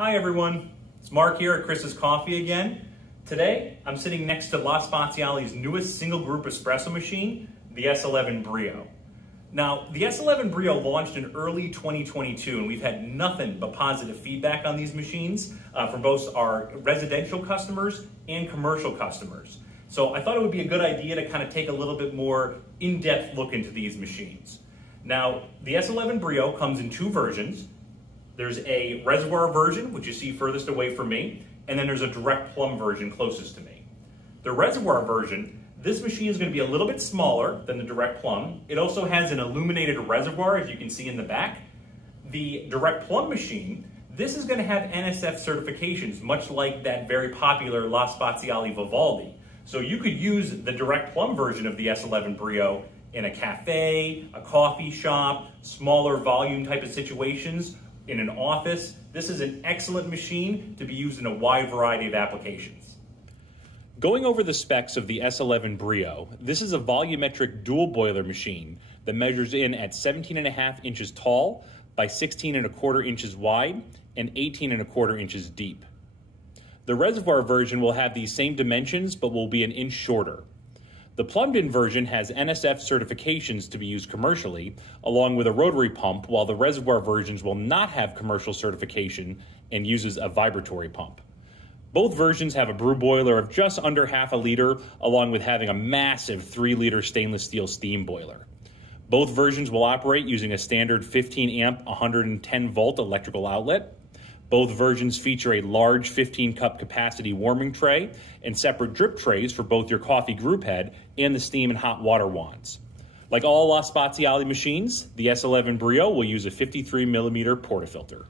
Hi everyone, it's Mark here at Chris's Coffee again. Today, I'm sitting next to La Spaziale's newest single group espresso machine, the S11 Brio. Now, the S11 Brio launched in early 2022 and we've had nothing but positive feedback on these machines from both our residential customers and commercial customers. So I thought it would be a good idea to kind of take a little bit more in-depth look into these machines. Now, the S11 Brio comes in two versions. There's a Reservoir version, which you see furthest away from me, and then there's a direct Plum version closest to me. The Reservoir version, this machine is going to be a little bit smaller than the direct Plum. It also has an illuminated reservoir, as you can see in the back. The direct Plum machine, this is going to have NSF certifications, much like that very popular La Spaziale Vivaldi. So you could use the direct Plum version of the S11 Brio in a cafe, a coffee shop, smaller volume type of situations, in an office. This is an excellent machine to be used in a wide variety of applications. Going over the specs of the S11 Brio, this is a volumetric dual boiler machine that measures in at 17.5 inches tall by 16.25 inches wide and 18.25 inches deep. The Reservoir version will have these same dimensions but will be an inch shorter. The plumbed-in version has NSF certifications to be used commercially, along with a rotary pump, while the Reservoir versions will not have commercial certification and uses a vibratory pump. Both versions have a brew boiler of just under ½ liter, along with having a massive 3-liter stainless steel steam boiler. Both versions will operate using a standard 15-amp, 110-volt electrical outlet. Both versions feature a large 15-cup capacity warming tray and separate drip trays for both your coffee group head and the steam and hot water wands. Like all La Spaziale machines, the S11 Brio will use a 53mm portafilter.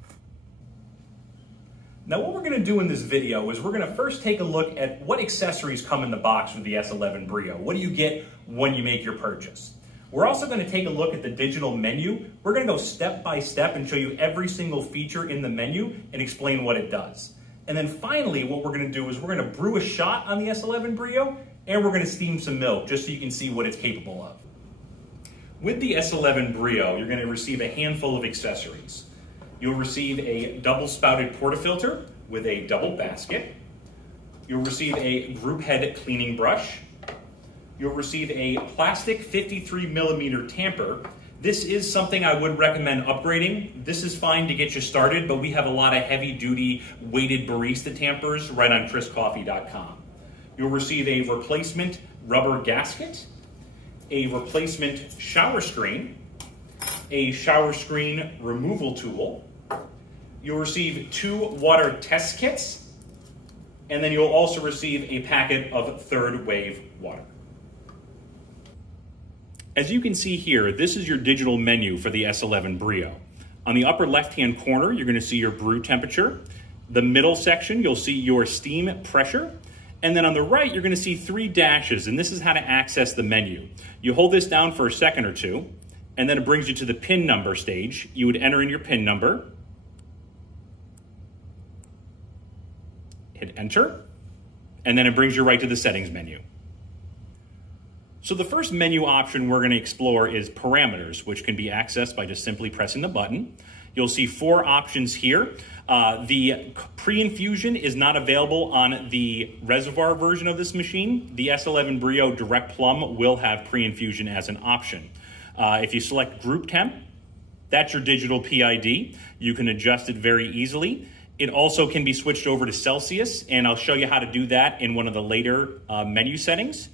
Now what we're going to do in this video is we're going to first take a look at what accessories come in the box with the S11 Brio. What do you get when you make your purchase? We're also going to take a look at the digital menu. We're going to go step by step and show you every single feature in the menu and explain what it does. And then finally, what we're going to do is we're going to brew a shot on the S11 Brio and we're going to steam some milk just so you can see what it's capable of. With the S11 Brio, you're going to receive a handful of accessories. You'll receive a double spouted portafilter with a double basket. You'll receive a group head cleaning brush. You'll receive a plastic 53mm tamper. This is something I would recommend upgrading. This is fine to get you started, but we have a lot of heavy-duty weighted barista tampers right on chriscoffee.com. You'll receive a replacement rubber gasket, a replacement shower screen, a shower screen removal tool. You'll receive 2 water test kits, and then you'll also receive a packet of third wave water. As you can see here, this is your digital menu for the S11 Brio. On the upper left-hand corner, you're going to see your brew temperature. The middle section, you'll see your steam pressure. And then on the right, you're going to see 3 dashes, and this is how to access the menu. You hold this down for a second or two, and then it brings you to the PIN number stage. You would enter in your PIN number, hit enter, and then it brings you right to the settings menu. So the first menu option we're going to explore is parameters, which can be accessed by just simply pressing the button. You'll see 4 options here. The pre-infusion is not available on the Reservoir version of this machine. The S11 Brio Direct Plum will have pre-infusion as an option. If you select group temp, that's your digital PID. You can adjust it very easily. It also can be switched over to Celsius, and I'll show you how to do that in one of the later menu settings.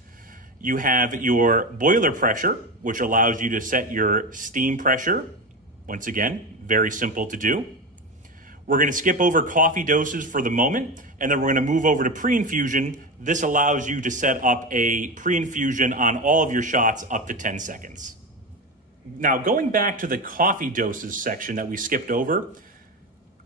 You have your boiler pressure, which allows you to set your steam pressure. Once again, very simple to do. We're going to skip over coffee doses for the moment, and then we're going to move over to pre-infusion. This allows you to set up a pre-infusion on all of your shots up to 10 seconds. Now, going back to the coffee doses section that we skipped over,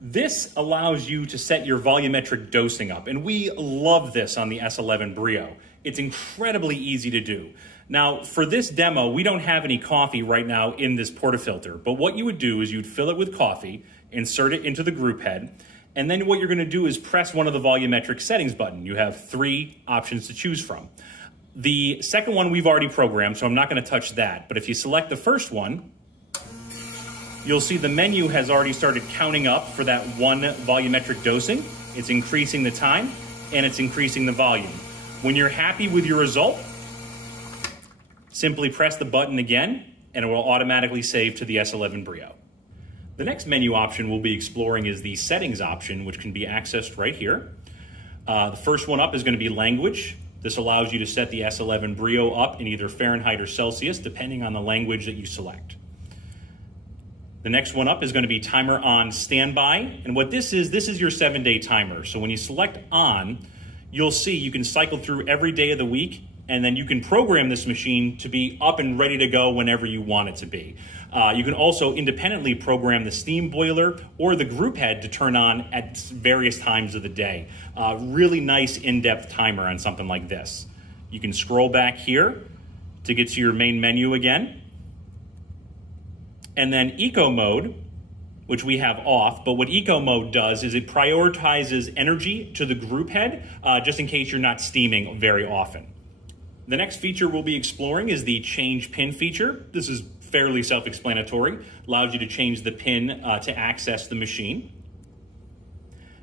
this allows you to set your volumetric dosing up, and we love this on the S11 Brio. It's incredibly easy to do. Now, for this demo, we don't have any coffee right now in this portafilter, but what you would do is you'd fill it with coffee, insert it into the group head, and then what you're going to do is press one of the volumetric settings button. You have 3 options to choose from. The second one we've already programmed, so I'm not going to touch that, but if you select the first one, you'll see the menu has already started counting up for that one volumetric dosing. It's increasing the time and it's increasing the volume. When you're happy with your result, simply press the button again and it will automatically save to the S11 Brio. The next menu option we'll be exploring is the settings option, which can be accessed right here. The first one up is going to be language. This allows you to set the S11 Brio up in either Fahrenheit or Celsius, depending on the language that you select. The next one up is going to be timer on standby. And what this is your 7-day timer. So when you select on, you'll see you can cycle through every day of the week, and then you can program this machine to be up and ready to go whenever you want it to be. You can also independently program the steam boiler or the group head to turn on at various times of the day. Really nice in-depth timer on something like this. You can scroll back here to get to your main menu again. And then eco mode, which we have off, but what eco mode does is it prioritizes energy to the group head, just in case you're not steaming very often. The next feature we'll be exploring is the change pin feature. This is fairly self-explanatory, allows you to change the pin to access the machine.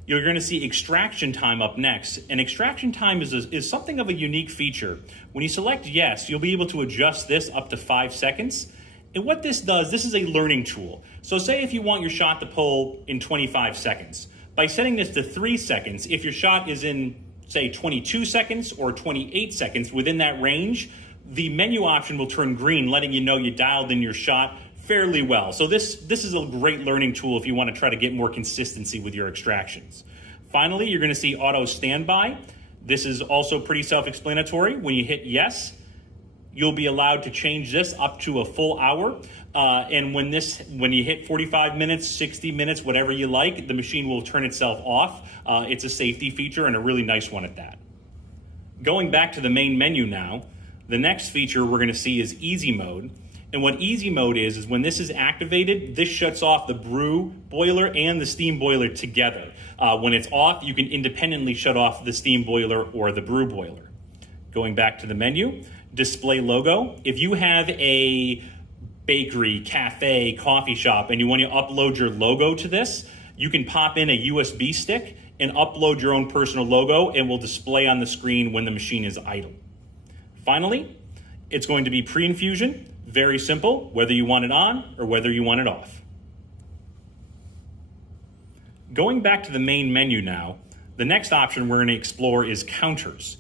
You're going to see extraction time up next, and extraction time is something of a unique feature. When you select yes, you'll be able to adjust this up to 5 seconds. And what this does, this is a learning tool. So say if you want your shot to pull in 25 seconds, by setting this to 3 seconds, if your shot is in, say, 22 seconds or 28 seconds, within that range, the menu option will turn green, letting you know you dialed in your shot fairly well. So this is a great learning tool if you want to try to get more consistency with your extractions. Finally, you're going to see auto standby. This is also pretty self-explanatory. When you hit yes, you'll be allowed to change this up to a full hour. And when you hit 45 minutes, 60 minutes, whatever you like, the machine will turn itself off. It's a safety feature and a really nice one at that. Going back to the main menu now, the next feature we're going to see is easy mode. And what easy mode is when this is activated, this shuts off the brew boiler and the steam boiler together. When it's off, you can independently shut off the steam boiler or the brew boiler. Going back to the menu, display logo. If you have a bakery, cafe, coffee shop, and you want to upload your logo to this, you can pop in a USB stick and upload your own personal logo, and will display on the screen when the machine is idle. Finally, it's going to be pre-infusion. Very simple, whether you want it on or whether you want it off. Going back to the main menu now, the next option we're going to explore is counters.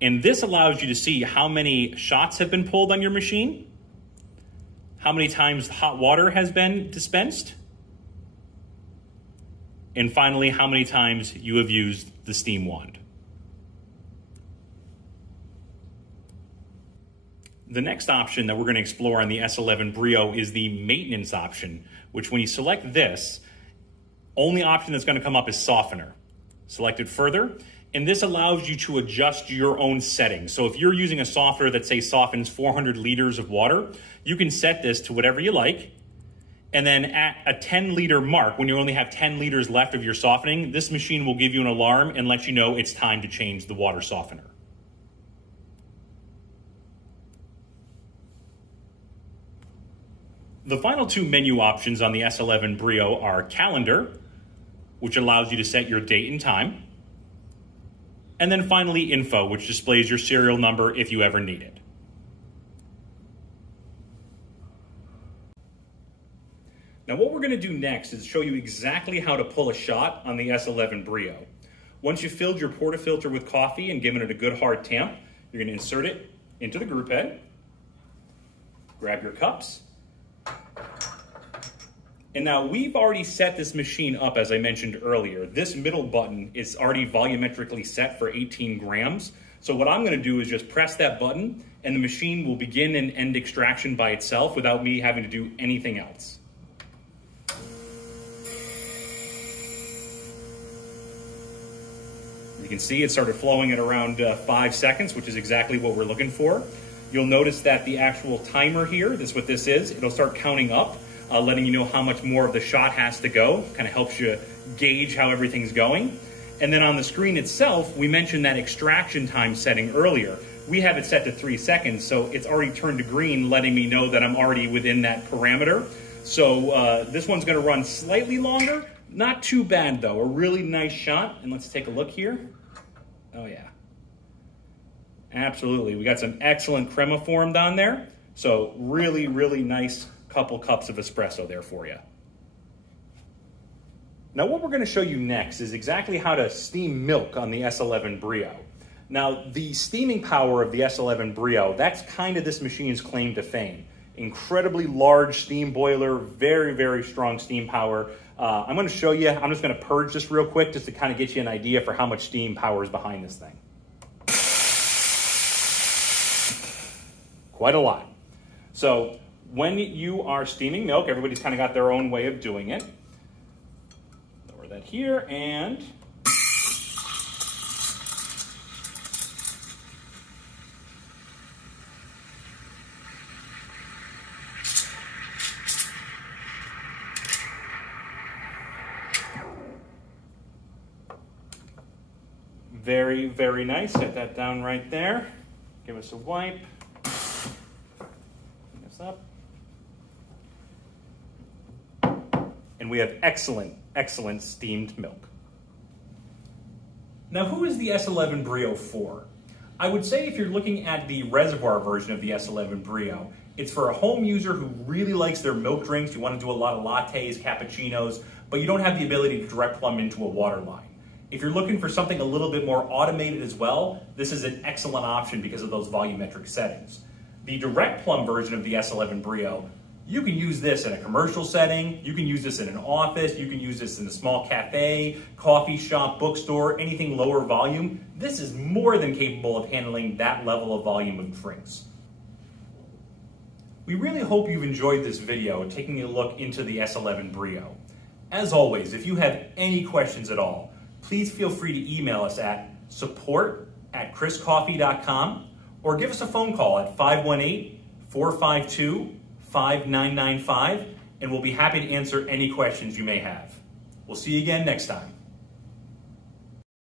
And this allows you to see how many shots have been pulled on your machine, how many times hot water has been dispensed, and finally, how many times you have used the steam wand. The next option that we're going to explore on the S11 Brio is the maintenance option, which when you select this, only option that's going to come up is softener. Select it further, and this allows you to adjust your own settings. So if you're using a softener that, say, softens 400 liters of water, you can set this to whatever you like. And then at a 10-liter mark, when you only have 10 liters left of your softening, this machine will give you an alarm and let you know it's time to change the water softener. The final two menu options on the S11 Brio are calendar, which allows you to set your date and time, and then finally info, which displays your serial number if you ever need it. Now what we're going to do next is show you exactly how to pull a shot on the S11 Brio. Once you've filled your portafilter with coffee and given it a good hard tamp, you're going to insert it into the group head, grab your cups, and now we've already set this machine up, as I mentioned earlier. This middle button is already volumetrically set for 18 grams. So what I'm going to do is just press that button and the machine will begin and end extraction by itself without me having to do anything else. You can see it started flowing at around 5 seconds, which is exactly what we're looking for. You'll notice that the actual timer here, this is what this is, it'll start counting up, letting you know how much more of the shot has to go. Kind of helps you gauge how everything's going. And then on the screen itself, we mentioned that extraction time setting earlier. We have it set to 3 seconds, so it's already turned to green, letting me know that I'm already within that parameter. So this one's gonna run slightly longer, not too bad though, a really nice shot. And let's take a look here. Oh yeah, absolutely. We got some excellent crema formed on there. So really, really nice couple cups of espresso there for you. Now what we're gonna show you next is exactly how to steam milk on the S11 Brio. Now the steaming power of the S11 Brio, that's kind of this machine's claim to fame. Incredibly large steam boiler, very, very strong steam power. I'm gonna show you, I'm just gonna purge this real quick just to kind of get you an idea for how much steam power is behind this thing. Quite a lot. So when you are steaming milk, everybody's kind of got their own way of doing it. Lower that here and very, very nice. Set that down right there. Give us a wipe. Clean this up. And we have excellent, excellent steamed milk. Now, who is the S11 Brio for? I would say if you're looking at the Reservoir version of the S11 Brio, it's for a home user who really likes their milk drinks. You want to do a lot of lattes, cappuccinos, but you don't have the ability to direct plumb into a water line. If you're looking for something a little bit more automated as well, this is an excellent option because of those volumetric settings. The direct plumb version of the S11 Brio, you can use this in a commercial setting, you can use this in an office, you can use this in a small cafe, coffee shop, bookstore, anything lower volume. This is more than capable of handling that level of volume of drinks. We really hope you've enjoyed this video taking a look into the S11 Brio. As always, if you have any questions at all, please feel free to email us at support@chriscoffee.com or give us a phone call at 518-452-5995 and we'll be happy to answer any questions you may have. We'll see you again next time.